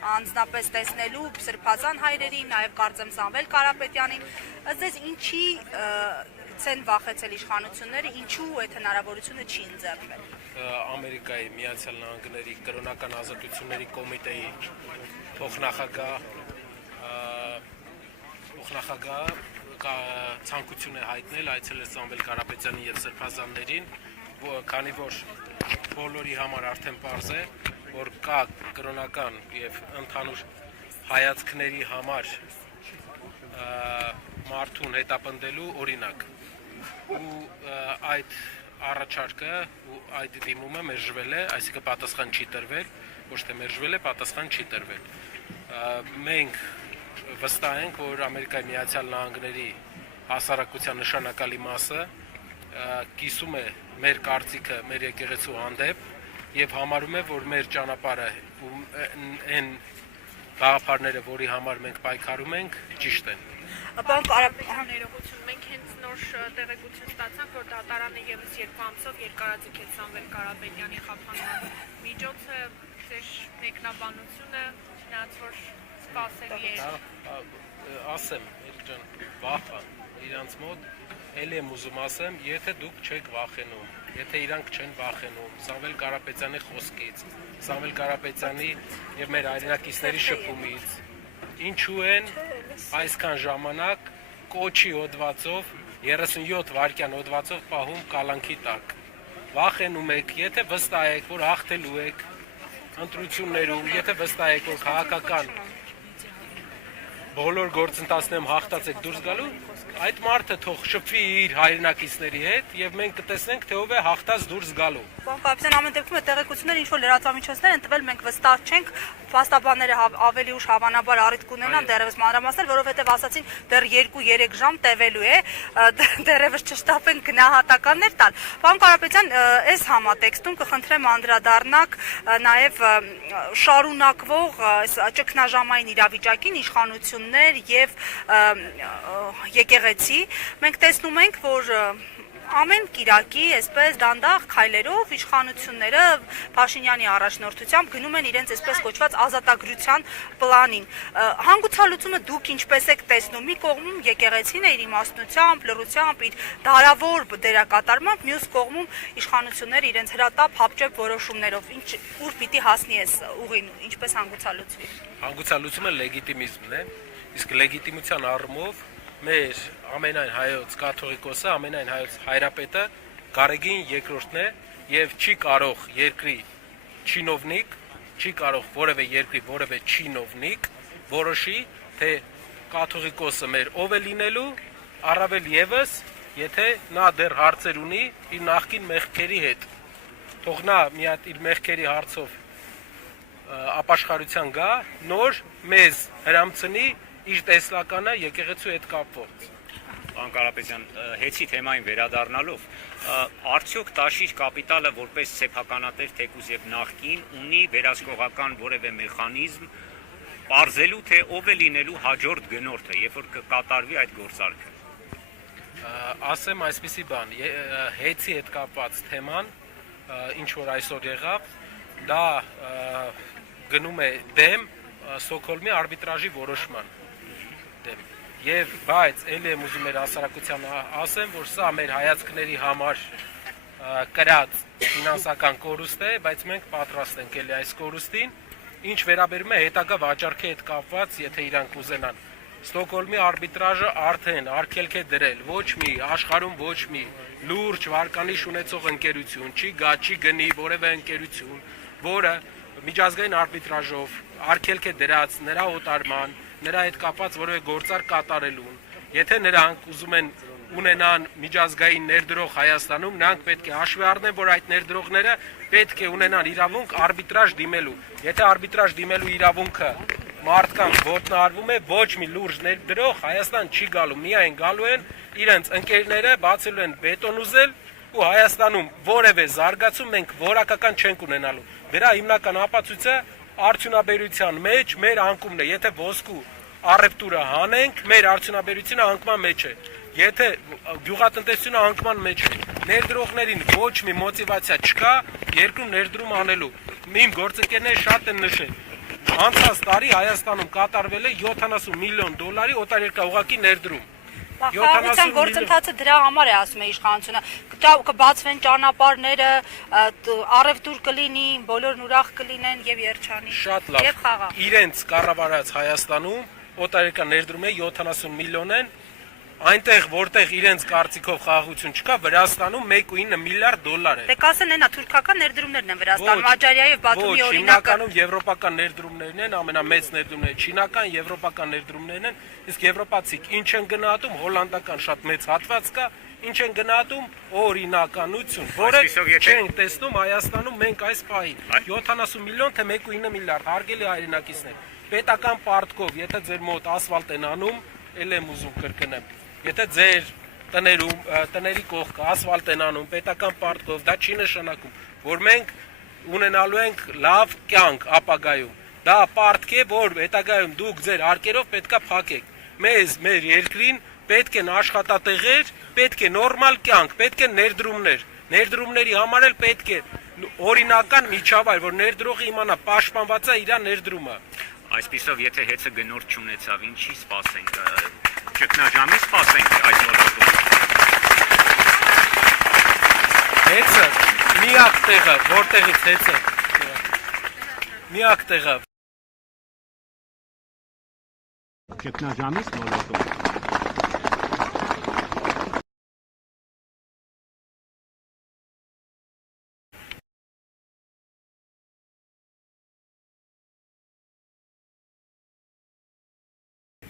անձնապես տեսնելու սրբազան հայրերին, նաև կարծեմ Սամվել Կարապետյանին, ըստ ձեզ ինչի ցեն վախեցել իշխանությունները, ինչու այդ հնարավորությունը չի ընձեռվել։ Ամերիկայի Միացյալ Նահանգների կրոնական ազատությունների կոմիտեի փոխնախագահ ցանկություն է հայտնել այցելել Սամվել Կարապետյանին եւ սրբազաններին, քանի որ բոլորի համար արդեն պարզ է, որ կա կրոնական եւ ընդհանուր հայացքների համար մարդուն հետապնդելու օրինակ։ Ու այդ առաջարկը ու այդ դիմումը մերժվել է, այսինքն պատասխան չի տրվել, ոչ թե մերժվել է, պատասխան չի տրվել։ Մենք վստահ ենք, որ Ամերիկայի Միացյալ Նահանգների հասարակության նշանակալի մասը կիսում է մեր կարծիքը մեր եկեղեցու հանդեպ եւ համարում է, որ մեր ճանապարհը ու այն գաղափարները, որի համար մենք պայքարում ենք, ճիշտ են։ Պարոն Կարապետյան, ներողություն, մենք հենց նոր տեղեկություն ստացանք, որ դատարանը եւս 2 ամսով երկարաձգեց Սամվել Կարապետյանի խափանման միջոցը, ձեր մեկնաբանությունը, նրանց որ սպասելի է։ Ասեմ, Էլջան, վախը իրանց մոտ էլ եմ ուզում ասեմ, եթե դուք չեք վախենում, եթե իրանք չեն վախենում Սամվել Կարապետյանի խոսքից, Սամվել Կարապետյանի եւ մեր հայրենակիցների շփումից, ինչու են այսքան ժամանակ կոչի հոդվածով 37 վայրկյան հոդվածով պահում կալանքի տակ։ Վախենում եք, եթե վստահ եք, որ հաղթելու եք ընտրություններում, եթե վստահ եք, որ քաղաքական բոլոր գործընթացներում հաղթած եք դուրս գալու, այդ մարդը թող շփվի իր հայրենակիցների հետ եւ մենք կտեսնենք, թե ով է հաղթած դուրս գալու։ Պարոն Կարապետյան, ամեն դեպքում այդ տեղեկությունները ինչ որ լրատվամիջոցներ են տվել, մենք վստահ չենք, փաստաբանները ավելի ուշ հավանաբար առիթ կունենան դեռևս մանրամասներ, որովհետեւ ասացին դեռ 2-3 ժամ տևելու է, դեռևս չշտապեն գնահատականներ տալ։ Պարոն Կարապետյան, այս համատեքստում կխնդրեմ անդրադառնաք նաև շարունակվող ճգնաժամային իրավիճակին իշխանություններ եւ եկեղեցի։ Մենք տեսնում ենք, որ ամեն կիրակի այսպես դանդաղ քայլերով իշխանությունները Փաշինյանի առաջնորդությամբ գնում են իրենց այսպես կոչված ազատագրության պլանին։ Հանգուցալուծումը դուք ինչպես եք տեսնում, մի կողմում եկեղեցին է իր իմաստնությամբ, լռությամբ, իր դարավոր դերակատարմամբ, մյուս կողմում իշխանությունները իրենց հրատապ հապճեպ որոշումներով, ուր պիտի հասնի այս ուղին, ինչպես հանգուցալուծվի։ Հանգուցալուծումը լեգիտիմիզմն է, իսկ լեգիտիմության առումով մեր ամենայն հայոց կաթողիկոսը, ամենայն հայոց հայրապետը Գարեգին երկրորդն է եւ չի կարող երկրի չինովնիկ, չի կարող որևէ երկրի որևէ չինովնիկ որոշի, թե կաթողիկոսը մեր ով է լինելու, առավել եւս, եթե նա դեռ հարցեր ունի իր նախկին մեղքերի հետ։ Թող նա մի հատ իր մեղքերի հարցով ապաշխարության գա, նոր մեզ հրամցնի իր տեսլականը եկեղեցու հետ կապված։ Պարոն Կարապետյան, հեցի թեմային վերադառնալով, արդյոք Տաշիր կապիտալը որպես սեփականատեր թեկուզ եւ նախկին ունի վերահսկողական որևէ մեխանիզմ պարզելու, թե ով է լինելու հաջորդ գնորդը, երբ որ կկատարվի այդ գործարքը։ Ասեմ այսպիսի բան, հեցի հետ կապված թեման, ինչ որ այսօր եղավ, դա գնում է դեմ Ստոկհոլմի արբիտրաժի որոշման դեմ։ Եվ բայց ելի եմ ուզում մեր հասարակության ասեմ, որ սա մեր հայացքների համար կրած ֆինանսական կորուստ է, բայց մենք պատրաստ ենք ելի այս կորուստին, ինչ վերաբերում է հետագա վաճառքի հետ կապված, եթե իրանք ուզենան։ Ստոկհոլմի արբիտրաժը արդեն արգելք է դրել, ոչ մի աշխարհում ոչ մի լուրջ վարկանիշ ունեցող ընկերություն չի գա, չի գնի որևէ ընկերություն, որը միջազգային արբիտրաժով արգելք է դրած նրա օտարման, նրա հետ կապված որևէ գործարք կատարելուն։ Եթե նրանք ուզում են ունենան միջազգային ներդրող Հայաստանում, նրանք պետք է հաշվի առնեն, որ այդ ներդրողները պետք է ունենան իրավունք արբիտրաժ դիմելու։ Եթե արբիտրաժ դիմելու իրավունքը մարդկանց ոտնահարվում է, ոչ մի լուրջ ներդրող Հայաստան չի գալու, միայն գալու են իրենց ընկերները, բացելու են բետոն ուզել ու Հայաստանում որևէ զարգացում մենք որակական չենք ունենալու։ Դրա հիմնական ապացույցը արդյունաբերության մեջ մեր անկումն է, եթե ոսկու առևտուրը հանենք, մեր արդյունաբերությունը անկման մեջ է, եթե գյուղատնտեսությունը անկման մեջ է, ներդրողներին ոչ մի մոտիվացիա չկա երկրում ներդրում անելու։ Իմ գործընկերները շատ են նշել, անցած տարի Հայաստանում կատարվել է 70 միլիոն դոլարի օտարերկրյա ուղղակի ներդրում։ Խաղաղության գործընթացը դրա համար է ասում է իշխանությունը, կբացվեն ճանապարհները, առևտուր կլինի, բոլորն ուրախ կլինեն եւ երջանիկ։ Շատ լավ։ Եվ խաղաղ։ Իրենց կառավարած Հայաստանում օտարերկրյա ներդրում է 70 միլիոն են, այնտեղ որտեղ իրենց կարծիքով խաղաղություն չկա, Վրաստանում 1.9 միլիարդ դոլար է։ Դե կասեն այնա թուրքական ներդրումներն են Վրաստանում, Աջարիայի եւ Բաթումի օրինակը։ Հիմնականում եվրոպական ներդրումներն են, ամենամեծ ներդրումները չինական, եվրոպական ներդրումներն են, իսկ եվրոպացիք ինչ են գնահատում, հոլանդական շատ մեծ հատված կա, ինչ են գնահատում օրինականություն, որը չեն տեսնում Հայաստանում մենք այս պահին 70 միլիոն թե 1.9 միլիարդ, հարգելի հայրենակիցներ, պետական պարտքով, եթե ձեր մոտ ասֆալտ են անում, ել եմ ուզում կրկնեմ, եթե ձեր տների կողքը ասֆալտ են անում պետական պարտքով, դա չի նշանակում, որ մենք ունենալու ենք լավ կյանք ապագայում, դա պարտք է, որ հետագայում դուք ձեր արկերով պետքա փակեք, մեզ, մեր երկրին պետք են աշխատատեղեր, պետք է նորմալ կյանք, պետք են ներդրումներ, ներդրումների համար էլ պետք է օրինական միջավայր, որ ներդրողը իմանա պաշտպանված է իր ներդրումը։ Այսպիսով, եթե հեծը գնորդ չունեցավ, ինչի սպասենք, ճգնաժամի սպասենք այս ոլորտում։ Հեծը, միակ տեղը, որտեղից հեծը, միակ տեղը։ Ճգնաժամի ոլորտում։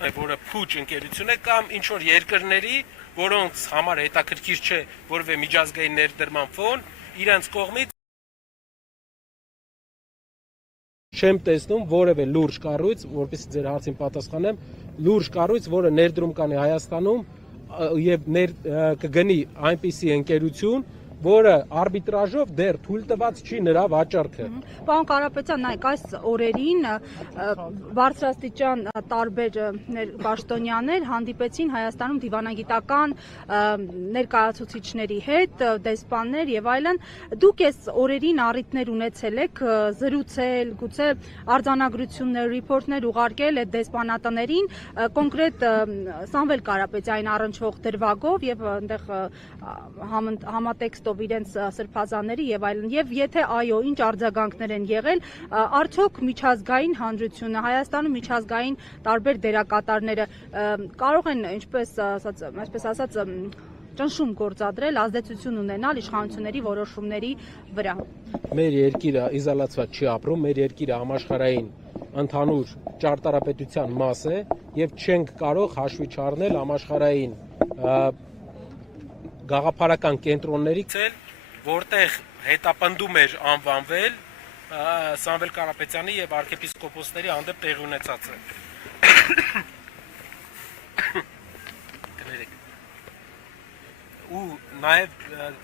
Որը փուչ ընկերություն է կամ ինչ-որ երկրների, որոնց համար հետաքրքիր չէ որևէ միջազգային ներդրման ֆոն, իրենց կողմից չեմ տեսնում որևէ լուրջ կառույց, որպեսզի ձեր հարցին պատասխանեմ, լուրջ կառույց, որը ներդրում կանի Հայաստանում եւ կգնի այնպիսի ընկերություն, որը արբիտրաժով դեռ թույլ տված չի նրա վաճառքը։ Պարոն Կարապետյան, նայեք, այս օրերին բարձրաստիճան տարբեր պաշտոնյաներ հանդիպեցին Հայաստանում դիվանագիտական ներկայացուցիչների հետ, դեսպաններ եւ այլն։ Դուք այս օրերին առիթներ ունեցել եք զրուցել, գուցե արձանագրություններ, ռիփորտներ ուղարկել այդ դեսպանատներին, կոնկրետ Սամվել Կարապետյանին առնչվող դրվագով եւ այնտեղ համատեքստով իրենց սրբազանների եւ այլն, եւ եթե այո, ինչ արձագանքներ են եղել, արդյոք միջազգային հանրությունը, Հայաստանում միջազգային տարբեր դերակատարները կարող են, այսպես ասած, ճնշում գործադրել, ազդեցություն ունենալ իշխանությունների որոշումների վրա։ Մեր երկիրը իզոլացված չի ապրում, մեր երկիրը համաշխարհային ընդհանուր ճարտարապետության մաս է եւ չենք կարող հաշվի չառնել համաշխարհային գաղափարական կենտրոնների ցել, որտեղ հետապնդում էր անվանվել Սամվել Կարապետյանի եւ arczepiskopos-ների հանդեպ տեղի ունեցածը։ Ու նաեւ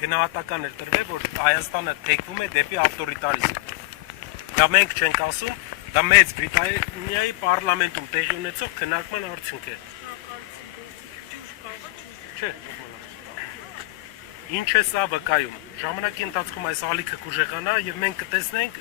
գնահատական էր տրվել, որ Հայաստանը թեքվում է դեպի ավտորիտարիզմ։ Դա մենք չենք ասում, դա Մեծ Բրիտանիայի պարլամենտում տեղի ունեցող քննարկման արդյունք է։ Չէ։ Ինչ է սա վկայում։ Ժամանակի ընթացքում այս ալիքը կուժեղանա եւ մենք կտեսնենք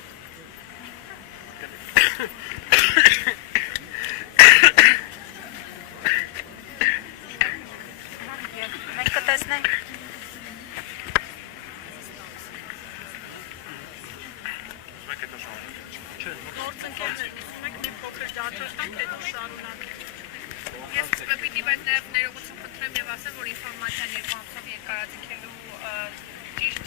Ես պիտի բայց նաև ներողություն խնդրեմ եւ ասեմ, որ ինֆորմացիան երկու ամսով երկարաձգելու ճիշտ